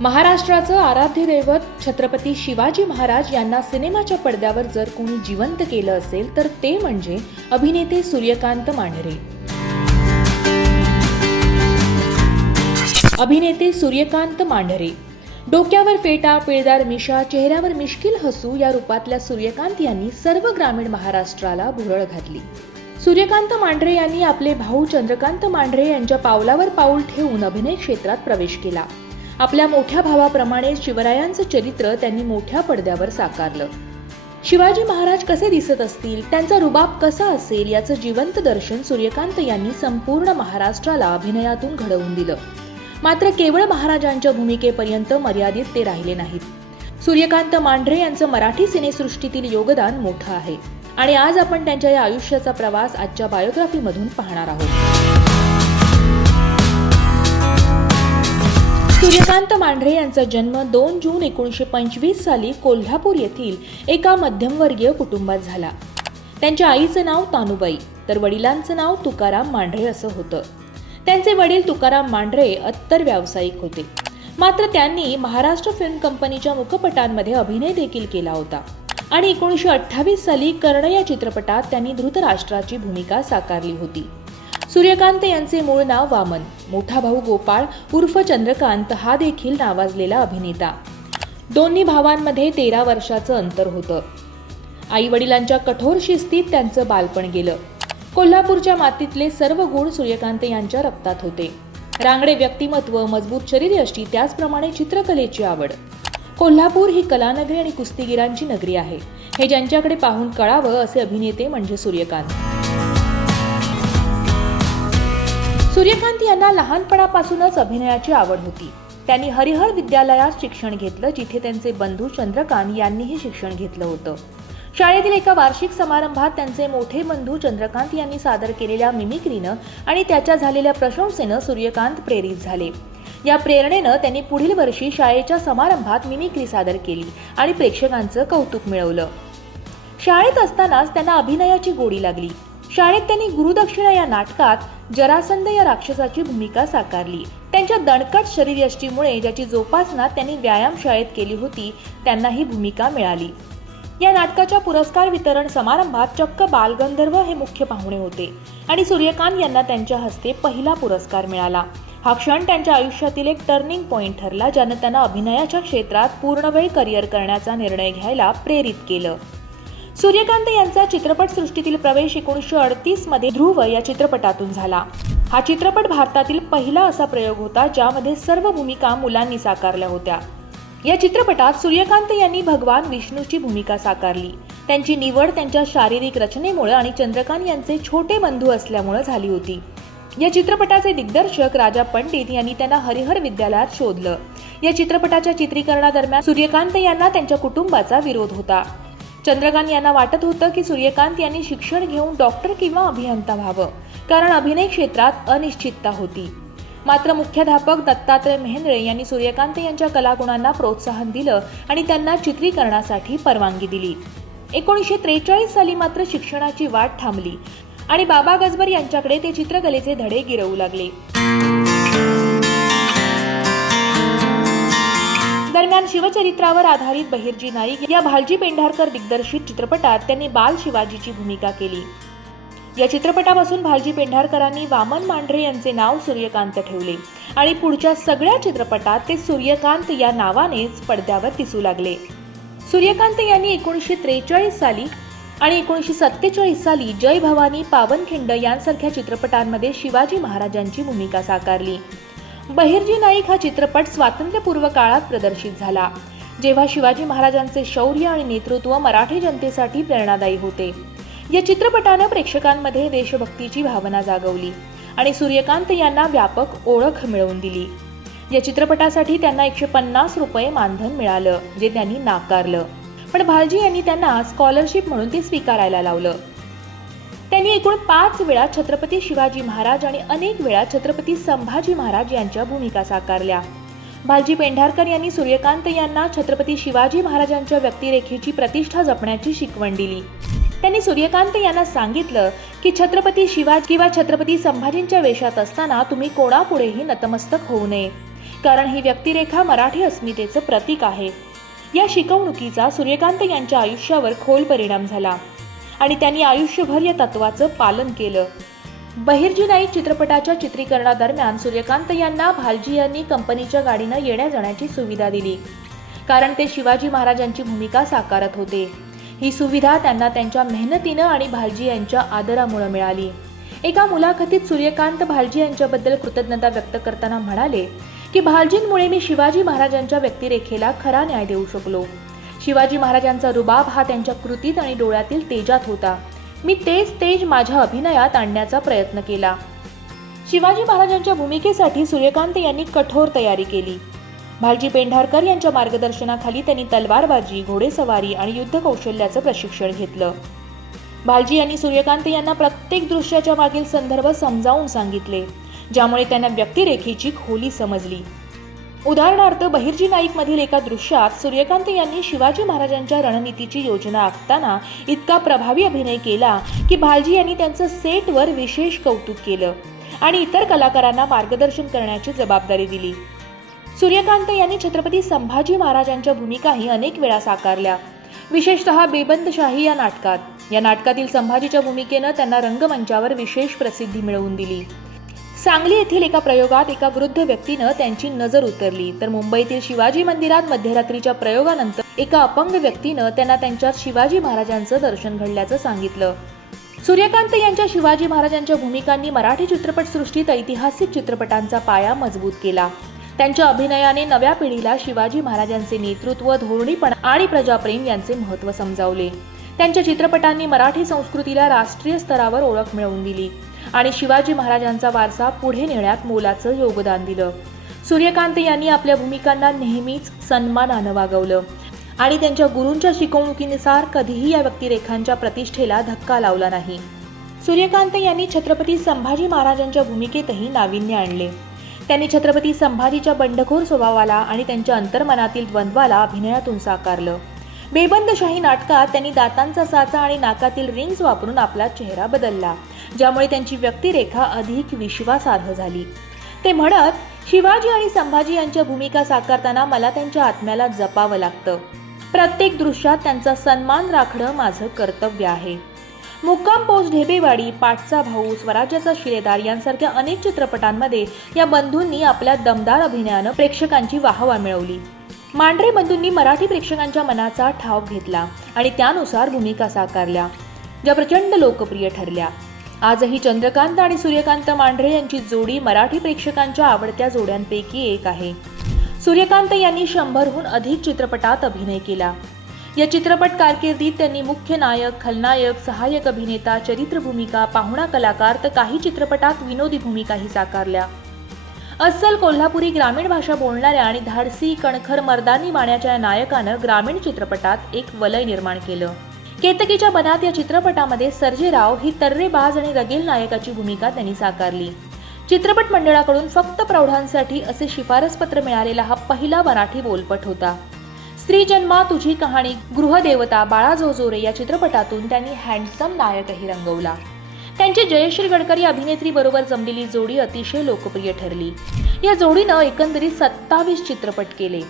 महाराष्ट्राचं आराध्य दैवत छत्रपती शिवाजी महाराज यांना सिनेमाच्या पडद्यावर जर कोणी जिवंत केलं असेल तर ते म्हणजे अभिनेते सूर्यकांत मांढरे अभिनेते सूर्यकांत मांढरे डोक्यावर फेटा पिळदार मिशा चेहऱ्यावर मिश्किल हसू या रूपातल्या सूर्यकांत यांनी सर्व ग्रामीण महाराष्ट्राला भुरळ घातली. सूर्यकांत मांढरे यांनी आपले भाऊ चंद्रकांत मांढरे यांच्या पावलावर पाऊल ठेवून अभिनय क्षेत्रात प्रवेश केला. आपल्या मोठ्या भावाप्रमाणे शिवरायांचं चरित्र त्यांनी मोठ्या पडद्यावर साकारलं. शिवाजी महाराज कसे दिसत असतील त्यांचा रुबाब कसा असेल याचं जिवंत दर्शन सूर्यकांत यांनी संपूर्ण महाराष्ट्राला अभिनयातून घडवून दिलं. मात्र केवळ महाराजांच्या भूमिकेपर्यंत मर्यादित ते राहिले नाहीत. सूर्यकांत मांढरे यांचं मराठी सिनेसृष्टीतील योगदान मोठं आहे. आणि आज आपण त्यांच्या या आयुष्याचा प्रवास आजच्या बायोग्राफीमधून पाहणार आहोत. सूर्यकांत मांढरे यांचा जन्म दोन जून एकोणीसशे पंचवीस साली कोल्हापूर येथील एका मध्यमवर्गीय कुटुंबात झाला. त्यांच्या आईचं नाव तानुबाई तर वडिलांचं नाव तुकाराम मांढरे असं होतं. त्यांचे वडील तुकाराम मांढरे अत्तर व्यावसायिक होते. मात्र त्यांनी महाराष्ट्र फिल्म कंपनीच्या मुखपटांमध्ये अभिनय देखील केला होता. आणि एकोणीसशे अठ्ठावीस साली कर्ण या चित्रपटात त्यांनी धृतराष्ट्राची भूमिका साकारली होती. सूर्यकांत यांचे मूळ नाव वामन. मोठा भाऊ गोपाळ उर्फ चंद्रकांत हा देखील नावाजलेला अभिनेता. दोन्ही भावांमध्ये तेरा वर्षाचं अंतर होतं. आई वडिलांच्या कठोर शिस्तीत त्यांचं बालपण गेलं. कोल्हापूरच्या मातीतले सर्व गुण सूर्यकांत यांच्या रक्तात होते. रांगडे व्यक्तिमत्व मजबूत शरीरयष्टी त्याचप्रमाणे चित्रकलेची आवड. कोल्हापूर ही कलानगरी आणि कुस्तीगिरांची नगरी आहे. हे ज्यांच्याकडे पाहून कळावं असे अभिनेते म्हणजे सूर्यकांत. सूर्यकांत यांना लहानपणापासूनच अभिनयाची आवड होती. त्यांनी हरिहर विद्यालयात शिक्षण घेतलं जिथे त्यांचे बंधू चंद्रकांत यांनीही शिक्षण घेतलं होतं. शाळेतील एका वार्षिक समारंभात त्यांचे मोठे बंधू चंद्रकांत यांनी सादर केलेल्या मिमिक्रीनं आणि त्याच्या झालेल्या प्रशंसेनं सूर्यकांत प्रेरित झाले. या प्रेरणेनं त्यांनी पुढील वर्षी शाळेच्या समारंभात मिमिक्री सादर केली आणि प्रेक्षकांचं कौतुक मिळवलं. शाळेत असतानाच त्यांना अभिनयाची गोडी लागली. शाळेत त्यांनी गुरुदक्षिणा या नाटकात जरासंध या राक्षसाची भूमिका साकारली. त्यांच्या दणकट शरीरयष्टीमुळे ज्याची जोपासना त्यांनी व्यायामशाळेत केली होती त्यांना ही भूमिका मिळाली. या नाटकाच्या पुरस्कार वितरण समारंभात चक्क बालगंधर्व हे मुख्य पाहुणे होते आणि सूर्यकांत यांना त्यांच्या हस्ते पहिला पुरस्कार मिळाला. हा क्षण त्यांच्या आयुष्यातील एक टर्निंग पॉइंट ठरला ज्यानं त्यांना अभिनयाच्या क्षेत्रात पूर्णवेळ करिअर करण्याचा निर्णय घ्यायला प्रेरित केलं. सूर्यकांत यांचा चित्रपटसृष्टीतील प्रवेश एकोणीसशे अडतीसमध्ये ध्रुव या चित्रपटातून झाला. हा चित्रपट भारतातील पहिला असा प्रयोग होता ज्यामध्ये सर्व भूमिका मुलांनी साकारल्या होत्या. या चित्रपटात सूर्यकांत यांनी भगवान विष्णूची भूमिका साकारली. त्यांची निवड त्यांच्या शारीरिक रचनेमुळे आणि चंद्रकांत यांचे छोटे बंधू असल्यामुळे झाली होती. या चित्रपटाचे दिग्दर्शक राजा पंडित यांनी त्यांना हरिहर विद्यालयात शोधलं. या चित्रपटाच्या चित्रीकरणादरम्यान सूर्यकांत यांना त्यांच्या कुटुंबाचा विरोध होता. चंद्रकांत यांना वाटत होतं की सूर्यकांत यांनी शिक्षण घेऊन डॉक्टर किंवा अभियंता व्हावं कारण अभिनय क्षेत्रात अनिश्चितता होती. मात्र मुख्याध्यापक दत्तात्रय मेहेंद्रे यांनी सूर्यकांत यांच्या कलागुणांना प्रोत्साहन दिलं आणि त्यांना चित्रीकरणासाठी परवानगी दिली. एकोणीसशे त्रेचाळीस साली मात्र शिक्षणाची वाट थांबली आणि बाबा गजबर यांच्याकडे ते चित्रकलेचे धडे गिरवू लागले. दरम्यान शिवचरित्रावर आधारित बहिर्जी नाईक या भालजी पेंढारकर दिग्दर्शित चित्रपटात त्यांनी बाल शिवाजीची भूमिका केली. या चित्रपटापासून भालजी पेंढारकरांनी वामन मांढरे यांचे नाव सूर्यकांत ठेवले आणि पुढच्या सगळ्या चित्रपटात ते सूर्यकांत या नावानेच पडद्यावर दिसू लागले. सूर्यकांत यांनी एकोणीसशे त्रेचाळीस साली आणि एकोणीसशे सत्तेचाळीस साली जय भवानी पावनखिंड यांसारख्या चित्रपटांमध्ये शिवाजी महाराजांची भूमिका साकारली. बहिर्जी नाईक हा चित्रपट स्वातंत्र्यपूर्व काळात प्रदर्शित झाला जेव्हा शिवाजी महाराजांचे शौर्य आणि नेतृत्व मराठी जनतेसाठी प्रेरणादायी होते. या चित्रपटानं प्रेक्षकांमध्ये देशभक्तीची भावना जागवली आणि सूर्यकांत यांना व्यापक ओळख मिळवून दिली. या चित्रपटासाठी त्यांना एकशे पन्नास रुपये मानधन मिळालं जे त्यांनी नाकारलं. पण भालजी यांनी त्यांना स्कॉलरशिप म्हणून ते स्वीकारायला लावलं. त्यांनी एकूण पाच वेळा छत्रपती शिवाजी महाराज आणि अनेक वेळा छत्रपती संभाजी महाराज यांच्या भूमिका साकारल्या. भालजी पेंढारकर यांनी सूर्यकांत यांना छत्रपती शिवाजी महाराजांच्या व्यक्तिरेखेची प्रतिष्ठा जपण्याची शिकवण दिली. त्यांनी सूर्यकांत यांना सांगितलं की छत्रपती शिवाजी किंवा छत्रपती संभाजींच्या वेशात असताना तुम्ही कोणापुढेही नतमस्तक होऊ नये कारण ही व्यक्तिरेखा मराठी अस्मितेचं प्रतीक आहे. या शिकवणुकीचा सूर्यकांत यांच्या आयुष्यावर खोल परिणाम झाला. आणि त्यांनी आयुष्यभर या तत्वाचं पालन केलं. बहिर्जी नाईक चित्रपटाच्या चित्रीकरणादरम्यान सूर्यकांत यांना भालजी यांनी कंपनीच्या गाडीनं येण्या जाण्याची सुविधा दिली. कारण ते शिवाजी महाराजांची भूमिका साकारत होते. ही सुविधा त्यांना त्यांच्या मेहनतीनं आणि भालजी यांच्या आदरामुळे मिळाली. एका मुलाखतीत सूर्यकांत भालजी यांच्याबद्दल कृतज्ञता व्यक्त करताना म्हणाले की भालजींमुळे मी शिवाजी महाराजांच्या व्यक्तिरेखेला खरा न्याय देऊ शकलो. शिवाजी महाराजांचा रुबाब हा त्यांच्या कृतीत आणि डोळ्यातील तेजात होता. मी तेच तेज माझ्या अभिनयात आणण्याचा प्रयत्न केला. शिवाजी महाराजांच्या भूमिकेसाठी सूर्यकांत यांनी कठोर तयारी केली. भालजी पेंढारकर यांच्या मार्गदर्शनाखाली त्यांनी तलवारबाजी घोडेसवारी आणि युद्ध कौशल्याचं प्रशिक्षण घेतलं. भालजी यांनी सूर्यकांत यांना प्रत्येक दृश्याच्या मागील संदर्भ समजावून सांगितले ज्यामुळे त्यांना व्यक्तिरेखेची खोली समजली. उदाहरणार्थ बहिर्जी नाईक मधील एका दृश्यात सूर्यकांत यांनी शिवाजी महाराजांच्या रणनीतीची योजना आखताना इतका प्रभावी अभिनय केला की भालजी यांनी त्यांचं सेटवर विशेष कौतुक केलं आणि इतर कलाकारांना मार्गदर्शन करण्याची जबाबदारी दिली. सूर्यकांत यांनी छत्रपती संभाजी महाराजांच्या भूमिकाही अनेक वेळा साकारल्या. विशेषतः बेबंदशाही या नाटकात. या नाटकातील संभाजीच्या भूमिकेनं त्यांना रंगमंचावर विशेष प्रसिद्धी मिळवून दिली. सांगली येथील एका प्रयोगात एका वृद्ध व्यक्तीनं त्यांची नजर उतरली. तर मुंबईतील शिवाजी मंदिरात मध्यरात्रीच्या प्रयोगानंतर एका अपंग व्यक्तीनं त्यांना त्यांच्यात शिवाजी महाराजांचं दर्शन घडल्याचं सांगितलं. सूर्यकांत यांच्या शिवाजी महाराजांच्या भूमिकांनी मराठी चित्रपटसृष्टीत ऐतिहासिक चित्रपटांचा पाया मजबूत केला. त्यांच्या अभिनयाने नव्या पिढीला शिवाजी महाराजांचे नेतृत्व धोरणीपणा आणि प्रजाप्रेम यांचे महत्त्व समजावले. त्यांच्या चित्रपटांनी मराठी संस्कृतीला राष्ट्रीय स्तरावर ओळख मिळवून दिली. आणि शिवाजी महाराजांचा वारसा पुढे नेण्यात मोलाचं योगदान दिलं. सूर्यकांत यांनी आपल्या भूमिकांना नेहमीच सन्मानानं वागवलं. आणि त्यांच्या गुरूंच्या शिकवणुकीनुसार कधीही या व्यक्तिरेखांच्या प्रतिष्ठेला धक्का लावला नाही. सूर्यकांत यांनी छत्रपती संभाजी महाराजांच्या भूमिकेतही नाविन्य आणले. त्यांनी छत्रपती संभाजीच्या बंडखोर स्वभावाला आणि त्यांच्या अंतर्मनातील द्वंद्वाला अभिनयातून साकारलं. बेबंदशाही नाटकात त्यांनी दातांचा साचा आणि नाकातील रिंग्स वापरून आपला चेहरा बदलला ज्यामुळे त्यांची व्यक्तिरेखा अधिक विश्वासार्ह झाली. ते म्हणत शिवाजी आणि संभाजी यांच्या भूमिका साकारताना मला त्यांच्या आत्म्याला जपावं लागतं. प्रत्येक दृश्यात त्यांचा सन्मान राखणं माझं कर्तव्य आहे. मुक्काम पोस्ट ढेबेवाडी पाठचा भाऊ स्वराज्याचा शिलेदार यांसारख्या अनेक चित्रपटांमध्ये या बंधूंनी आपल्या दमदार अभिनयानं प्रेक्षकांची वाहवा मिळवली. मांढरे बंधूंनी मराठी प्रेक्षकांच्या मनाचा ठाव घेतला आणि त्यानुसार भूमिका साकारल्या ज्या प्रचंड लोकप्रिय ठरल्या. आजही चंद्रकांत आणि सूर्यकांत मांढरे यांची जोडी मराठी प्रेक्षकांच्या आवडत्या जोड्यांपैकी एक आहे. सूर्यकांत यांनी शंभरहून अधिक चित्रपटात अभिनय केला. या चित्रपट कारकिर्दीत त्यांनी मुख्य नायक खलनायक सहाय्यक अभिनेता चरित्र भूमिका पाहुणा कलाकार तर काही चित्रपटात विनोदी भूमिकाही साकारल्या. अस्सल कोल्हापुरी ग्रामीण भाषा बोलणाऱ्या आणि धाडसी कणखर मर्दानी माण्याच्या या नायकानं ग्रामीण चित्रपटात एक वलय निर्माण केलं. केतकीच्या मनात या चित्रपटामध्ये सर्जेराव ही तर्रेबाज आणि रगेल नायकाची भूमिका त्यांनी साकारली. चित्रपट मंडळाकडून फक्त प्रौढांसाठी असे शिफारसपत्र मिळालेला हा पहिला मराठी बोलपट होता. स्त्री जन्मा तुझी कहाणी गृहदेवता बाळा जोजोरे या चित्रपटातून त्यांनी हँडसम नायकही रंगवला. त्यांची जयश्री गडकरी अभिनेत्री बरोबर जमलेली जोडी अतिशय लोकप्रिय ठरली. या जोडीनं एकंदरीत सत्तावीस चित्रपट केले.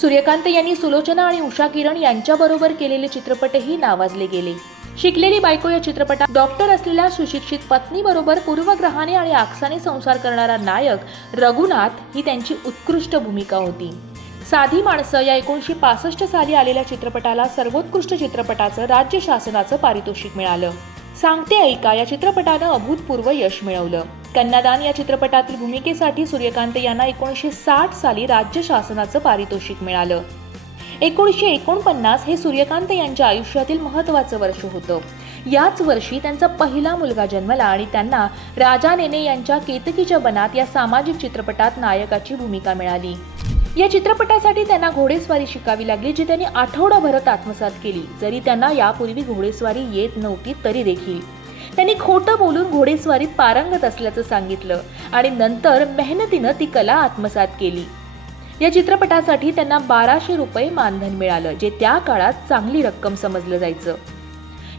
सूर्यकांत यांनी सुलोचना आणि उषा किरण यांच्याबरोबर केलेले चित्रपटही नावाजले गेले. शिकलेली बायको या चित्रपटात डॉक्टर असलेल्या सुशिक्षित पत्नीबरोबर पूर्वग्रहाने आणि आक्साने संसार करणारा नायक रघुनाथ ही त्यांची उत्कृष्ट भूमिका होती. साधी माणसं या एकोणीसशे पासष्ट साली आलेल्या चित्रपटाला सर्वोत्कृष्ट चित्रपटाचं राज्य शासनाचं पारितोषिक मिळालं. सांगते ऐका या चित्रपटानं अभूतपूर्व यश मिळवलं. कन्यादान या चित्रपटातील भूमिकेसाठी सूर्यकांत यांना एकोणीसशे साठ साली राज्य शासनाचं पारितोषिक मिळालं. एकोणीसशे एकोणपन्नास हे सूर्यकांत यांच्या आयुष्यातील महत्त्वाचं वर्ष होतं. याच वर्षी त्यांचा पहिला मुलगा जन्मला आणि त्यांना राजा नेने यांच्या केतकीच्या बनात या सामाजिक चित्रपटात नायकाची भूमिका मिळाली. या चित्रपटासाठी त्यांना घोडेस्वारी शिकावी लागली जी त्यांनी आठवडाभरात आत्मसात केली. जरी त्यांना यापूर्वी घोडेस्वारी येत नव्हती तरी देखील. त्यांनी खोटं बोलून घोडेस्वारीत पारंगत असल्याचं सांगितलं आणि नंतर मेहनतीनं ती कला आत्मसात केली. या चित्रपटासाठी त्यांना बाराशे रुपये मानधन मिळालं जे त्या काळात चांगली रक्कम समजलं जायचं.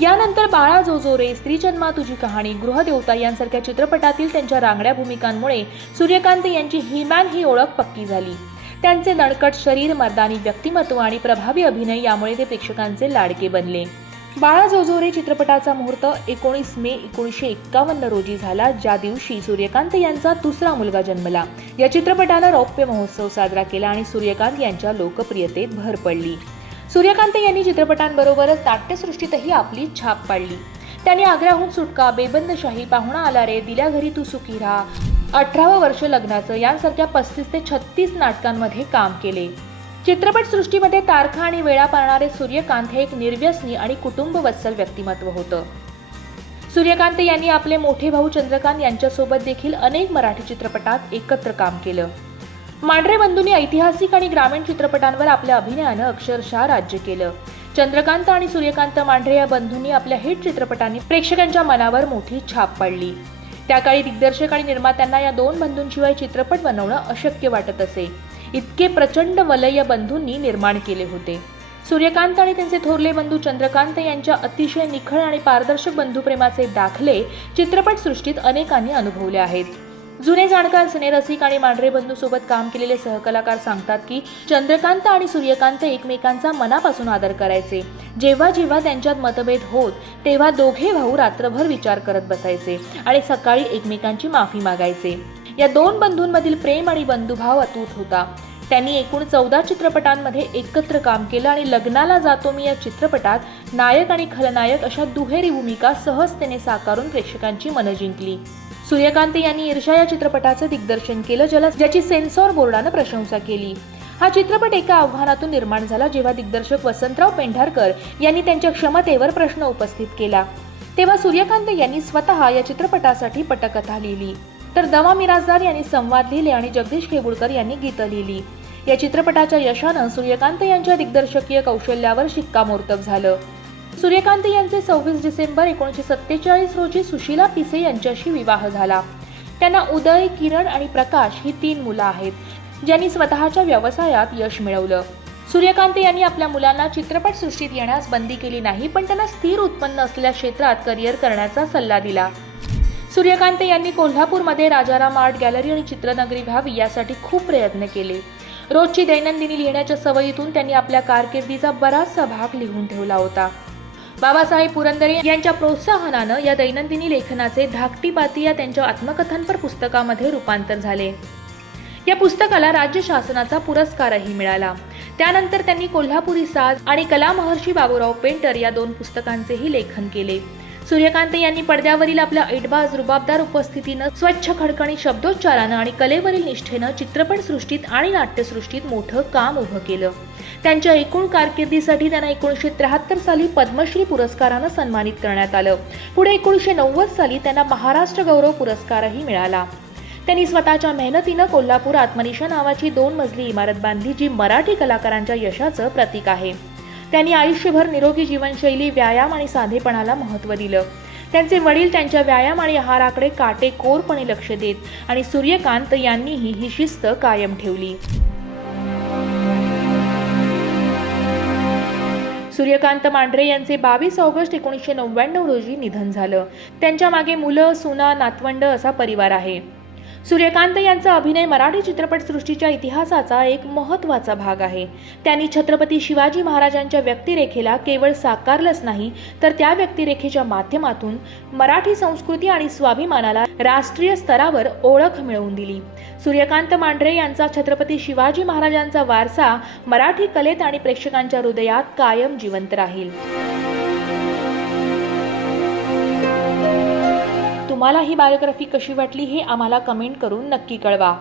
यानंतर बाळा जोजोरे स्त्री जन्मा तुझी कहाणी गृहदेवता यांसारख्या चित्रपटातील त्यांच्या रांगड्या भूमिकांमुळे सूर्यकांत यांची हिमॅन ही ओळख पक्की झाली. त्यांचे नणकट शरीर मर्दानी व्यक्तिमत्व आणि प्रभावी अभिनय यामुळे ते प्रेक्षकांचे लाडके बनले. बाळा जोजोरे चित्रपटाचा मुहूर्त एकोणीस मे एकोणीसशे एक्कावन्न रोजी झाला. ज्या दिवशी सूर्यकांत यांचा दुसरा मुलगा जन्मला. या चित्रपटानं रौप्य महोत्सव साजरा केला आणि सूर्यकांत यांच्या लोकप्रियतेत भर पडली. सूर्यकांत यांनी चित्रपटांबरोबरच नाट्यसृष्टीतही आपली छाप पाडली. त्यांनी आग्र्याहून सुटका बेबंदशाही पाहुणा आला रे दिल्या घरी तू सुखी राहा. अठरावं वर्ष लग्नाचं यांसारख्या पस्तीस ते छत्तीस नाटकांमध्ये काम केले. चित्रपटसृष्टीमध्ये तारखा आणि वेळा पाळणारे सूर्यकांत हे एक निर्व्यसनी आणि कुटुंबवत्सल व्यक्तिमत्व होतं. सूर्यकांत यांनी आपले मोठे भाऊ चंद्रकांत यांच्यासोबत देखील अनेक मराठी चित्रपटात एकत्र काम केलं. मांढरे बंधूंनी ऐतिहासिक आणि ग्रामीण चित्रपटांवर आपल्या अभिनयानं अक्षरशः राज्य केलं. चंद्रकांत आणि सूर्यकांत मांढरे या बंधूंनी आपल्या हिट चित्रपटांनी प्रेक्षकांच्या मनावर मोठी छाप पाडली. त्या काळी दिग्दर्शक आणि निर्मात्यांना या दोन बंधूंशिवाय चित्रपट बनवणं अशक्य वाटत असे. इतके प्रचंड वलय या बंधूंनी निर्माण केले होते. सूर्यकांत आणि त्यांचे थोरले बंधू चंद्रकांत यांच्या अतिशय निखळ आणि पारदर्शक बंधुप्रेमाचे दाखले चित्रपटसृष्टीत अनेकांनी अनुभवले आहेत. जुने जाणकार रसिक आणि मांढरे बंधू सोबत काम केलेले सहकलाकार सांगतात की चंद्रकांत आणि सूर्यकांत एकमेकांचा मनापासून आदर करायचे. जेव्हा जेव्हा त्यांच्यात मतभेद होत तेव्हा दोघे भाऊ रात्रभर विचार करत बसायचे आणि सकाळी एकमेकांची माफी मागायचे. या दोन बंधूंमधील प्रेम आणि बंधुभाव अतूट होता. त्यांनी एकूण चौदा चित्रपटांमध्ये एकत्र काम केलं आणि लग्नाला जातो मी या चित्रपटात नायक आणि खलनायक अशा दुहेरी भूमिका सहजतेने साकारून प्रेक्षकांची मनं जिंकली. सूर्यकांत यांनी ईर्षा या चित्रपटाचं दिग्दर्शन केलं ज्याला ज्याची सेन्सॉर बोर्डानं प्रशंसा केली. हा चित्रपट एका आव्हानातून निर्माण झाला जेव्हा दिग्दर्शक वसंतराव पेंढारकर यांनी त्यांच्या क्षमतेवर प्रश्न उपस्थित केला. तेव्हा सूर्यकांत यांनी स्वतः या चित्रपटासाठी पटकथा लिहिली. तर दवा मिराजदार यांनी संवाद लिहिले आणि जगदीश खेबुळकर यांनी गीतं लिहिली. या चित्रपटाच्या यशानं सूर्यकांत यांच्या दिग्दर्शकीय कौशल्यावर शिक्कामोर्तब झालं. सूर्यकांत यांचे सव्वीस डिसेंबर एकोणीसशे सत्तेचाळीस रोजी सुशीला पिसे यांच्याशी विवाह झाला. त्यांना उदय किरण आणि प्रकाश ही तीन मुलं आहेत ज्यांनी स्वतःच्या व्यवसायात यश मिळवलं. सूर्यकांत यांनी आपल्या मुलांना चित्रपट सृष्टीत येण्यास बंदी केली नाही पण त्यांना स्थिर उत्पन्न असलेल्या क्षेत्रात करिअर करण्याचा सल्ला दिला. सूर्यकांत यांनी कोल्हापूरमध्ये राजाराम आर्ट गॅलरी आणि चित्रनगरी व्हावी यासाठी खूप प्रयत्न केले. रोजची दैनंदिनी लिहिण्याच्या सवयीतून त्यांनी आपल्या कारकिर्दीचा बराचसा भाग लिहून ठेवला होता. बाबासाहेब पुरंदरे यांच्या प्रोत्साहनानं या दैनंदिनी लेखनाचे धाकटी पाती या त्यांच्या आत्मकथनपर पुस्तकामध्ये रूपांतर झाले. या पुस्तकाला राज्य शासनाचा पुरस्कारही मिळाला. त्यानंतर त्यांनी कोल्हापुरी साज आणि कला महर्षी बाबूराव पेंटर या दोन पुस्तकांचेही लेखन केले. सूर्यकांत यांनी पडद्यावरील आपल्या ऐटबाज रुबाबदार उपस्थितीनं स्वच्छ खडखणी शब्दोच्चारानं आणि कलेवरील निष्ठेनं चित्रपटसृष्टीत आणि नाट्यसृष्टीत मोठं काम उभं केलं. त्यांच्या एकूण कारकिर्दीसाठी त्यांना एकोणीसशे त्र्याहत्तर साली पद्मश्री पुरस्कारानं सन्मानित करण्यात आलं. पुढे एकोणीसशे नव्वद साली त्यांना महाराष्ट्र गौरव पुरस्कारही मिळाला. त्यांनी स्वतःच्या मेहनतीनं कोल्हापूर आत्मनिशा नावाची दोन मजली इमारत बांधली जी मराठी कलाकारांच्या यशाचं प्रतीक आहे. त्यांनी आयुष्यभर निरोगी जीवनशैली व्यायाम आणि साधेपणाला महत्त्व दिलं. त्यांचे वडील त्यांच्या व्यायाम आणि आहाराकडे काटेकोरपणे लक्ष देत आणि सूर्यकांत यांनीही ही शिस्त कायम ठेवली. सूर्यकांत मांढरे यांचे बावीस ऑगस्ट एकोणीसशे नव्याण्णव रोजी निधन झालं. त्यांच्या मागे मुलं सुना नातवंड असा परिवार आहे. सूर्यकांत यांचा अभिनय मराठी चित्रपटसृष्टीच्या इतिहासाचा एक महत्त्वाचा भाग आहे. त्यांनी छत्रपती शिवाजी महाराजांच्या व्यक्तिरेखेला केवळ साकारलंच नाही तर त्या व्यक्तिरेखेच्या माध्यमातून मराठी संस्कृती आणि स्वाभिमानाला राष्ट्रीय स्तरावर ओळख मिळवून दिली. सूर्यकांत मांढरे यांचा छत्रपती शिवाजी महाराजांचा वारसा मराठी कलेत आणि प्रेक्षकांच्या हृदयात कायम जिवंत राहील. तुम्हाला ही बायोग्राफी कशी वाटली हे आम्हाला कमेंट करून नक्की कळवा.